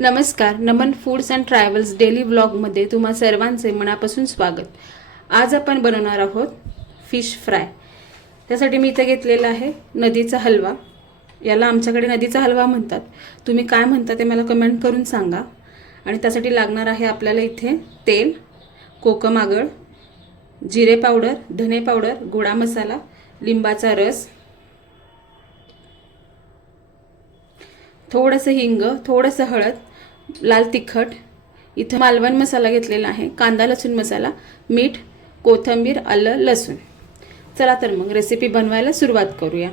नमस्कार Naman Foods and Travels daily व्लॉगमध्ये तुम्हा सर्वांचे मनापासून स्वागत. आज आपण बनवणार आहोत फिश फ्राय त्यासाठी मी इथं घेतलेला आहे नदीचा हलवा. याला आमच्याकडे नदीचा हलवा म्हणतात. तुम्ही काय म्हणता ते मला कमेंट करून सांगा. आणि त्यासाठी लागणार आहे आपल्याला इथे तेल कोकम आगळ जिरे पावडर धने पावडर गोडा मसाला लिंबाचा रस थोडंसं हिंग थोडंसं हळद लाल तिखट इथं मालवण मसाला घेतलेला आहे कांदा लसूण मसाला मीठ कोथिंबीर आलं लसूण. चला तर मग रेसिपी बनवायला सुरुवात करूया.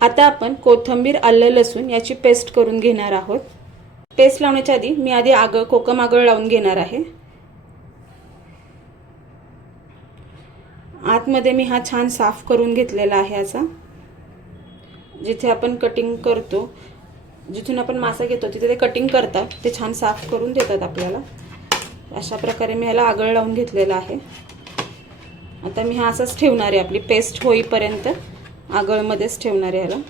आता आपण कोथिंबीर आलं लसूण याची पेस्ट करून घेणार आहोत. पेस्ट लावण्याच्या आधी मी आधी आगळ कोकम आगळ लावून घेणार आहे. आतमध्ये मी हा छान साफ करून घेतलेला आहे याचा. जिथे आपण कटिंग करतो जिथून आपण मासा घेतो तिथे ते कटिंग करतात. ते छान साफ करून देतात आपल्याला. अशा प्रकारे मी ह्याला आगळ लावून घेतलेला आहे. आता मी हा असाच ठेवणार आहे. आपली पेस्ट होईपर्यंत आगळमध्येच ठेवणार आहे ह्याला.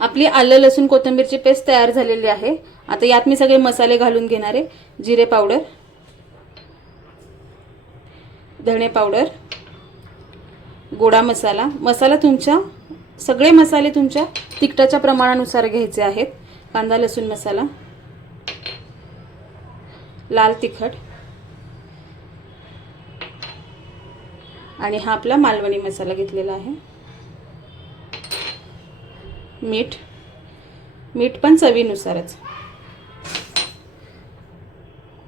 आपली आलं लसूण कोथिंबीरची पेस्ट तयार झालेली आहे. आता यात मी सगळे मसाले घालून घेणार आहे. जिरे पावडर धणे पावडर गोडा मसाला. मसाला तुमच्या सगळे मसाले तुमच्या तिखटाच्या प्रमाणानुसार घ्यायचे आहेत. कांदा लसूण मसाला. लाल तिखट. आणि हा आपला मालवणी मसाला घेतलेला आहे. मीठ. मीठ पण चवीनुसारच.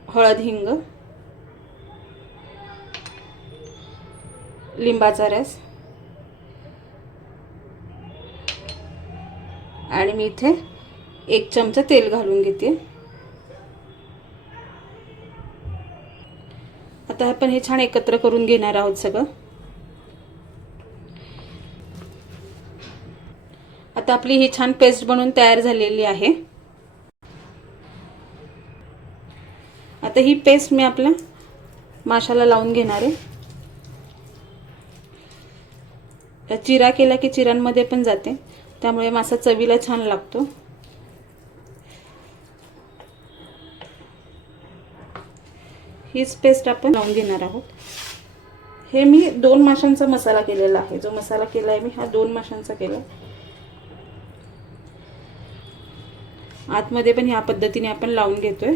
हळद हिंग. लिंबाचा रस. आणि मी इथे एक चमचा तेल घालून घेते. आता आपण हे छान एकत्र करून घेणार आहोत सगळं. आता आपली ही छान पेस्ट बनवून तयार झालेली आहे. आता ही पेस्ट मी आपल्या माशाला लावून घेणार आहे. चिरा केला की चिरांमध्ये पण जाते. त्यामुळे मासा चवीला छान लागतो. हीच पेस्ट आपण लावून घेणार आहोत. हे मी दोन माशांचा मसाला केलेला आहे. जो मसाला केला आहे मी हा दोन माशांचा केला. आतमध्ये पण ह्या पद्धतीने आपण लावून घेतोय.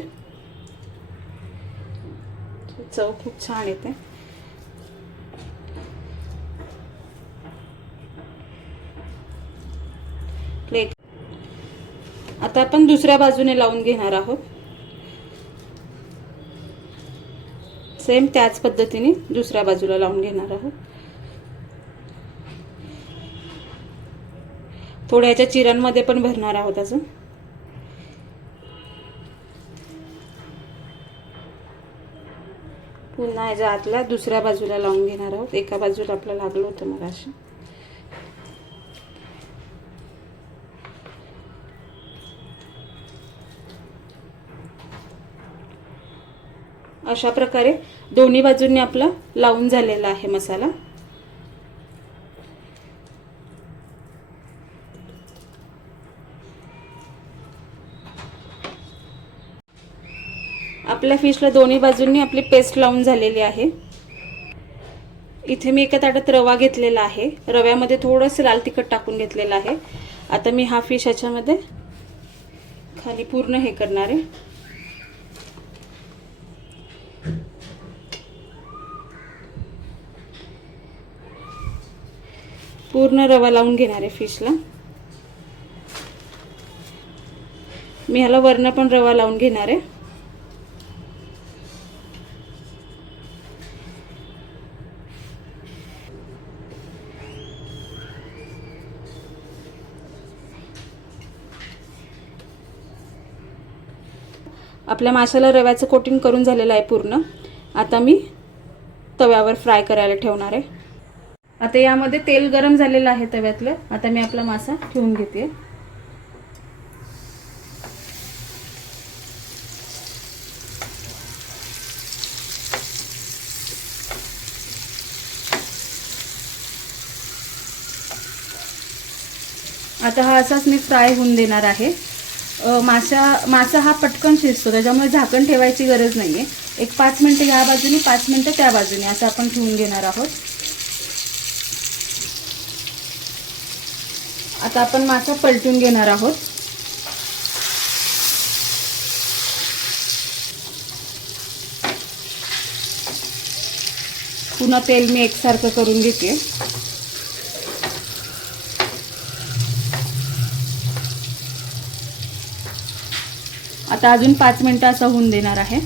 चव खूप छान येते. आता आपण दुसऱ्या बाजूने लावून घेणार आहोत. सेम त्याच पद्धतीने दुसऱ्या बाजूला लावून घेणार आहोत. थोड्या ह्याच्या चिरांमध्ये पण भरणार आहोत अजून. पुन्हा ह्याच्या आतल्या दुसऱ्या बाजूला लावून घेणार आहोत. एका बाजूला आपलं लागलं होतं मग अशी अशा प्रकारे दोन्ही बाजूंनी आपला लावून झालेला आहे मसाला. आपल्या फिशला दोन्ही बाजूंनी आपली पेस्ट लावून झालेली आहे. इथे मी एका ताटात रवा घेतलेला आहे. रव्यामध्ये थोडंसं लाल तिखट टाकून घेतलेलं आहे. आता मी हा फिश ह्याच्यामध्ये खाली पूर्ण हे करणार आहे. पूर्ण रवा लावून घेणार आहे फिशला मी ह्याला वरनं पण रवा लावून घेणार आहे. आपल्या माशाला रव्याचं कोटिंग करून झालेलं आहे पूर्ण. आता मी तव्यावर फ्राय करायला ठेवणार आहे. आता यामध्ये तेल गरम झालेलं आहे तव्यातलं. आता मी आपला मासा ठेवून घेते. आता हा असाच मी फ्राय होऊन देणार आहे. मासा मासा हा पटकन शिजतो त्याच्यामुळे झाकण ठेवायची गरज नाही आहे एक पाच मिनटं ह्या बाजूने पाच मिनटं त्या बाजूने. असं आपण ठेवून घेणार आहोत. आता आपण मासा पलटून घेणार आहोत. पुन्हा तेल मी एकसारखं करून घेते. आता अजून पाच मिनटं असं होऊन देणार आहे.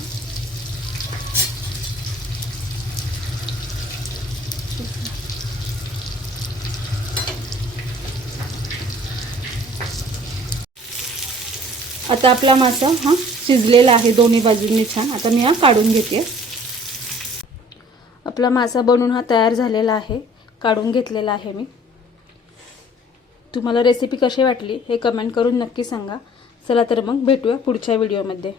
आता आपला मासा हा शिजलेला आहे. दोन्ही बाजूंनी छान. आता मी हा काढून घेते. आपला मासा बनवून हा तयार झालेला आहे. काढून घेतलेला आहे मी. तुम्हाला रेसिपी कशी वाटली हे कमेंट करून नक्की सांगा. चला तर मग भेटूया पुढच्या व्हिडिओमध्ये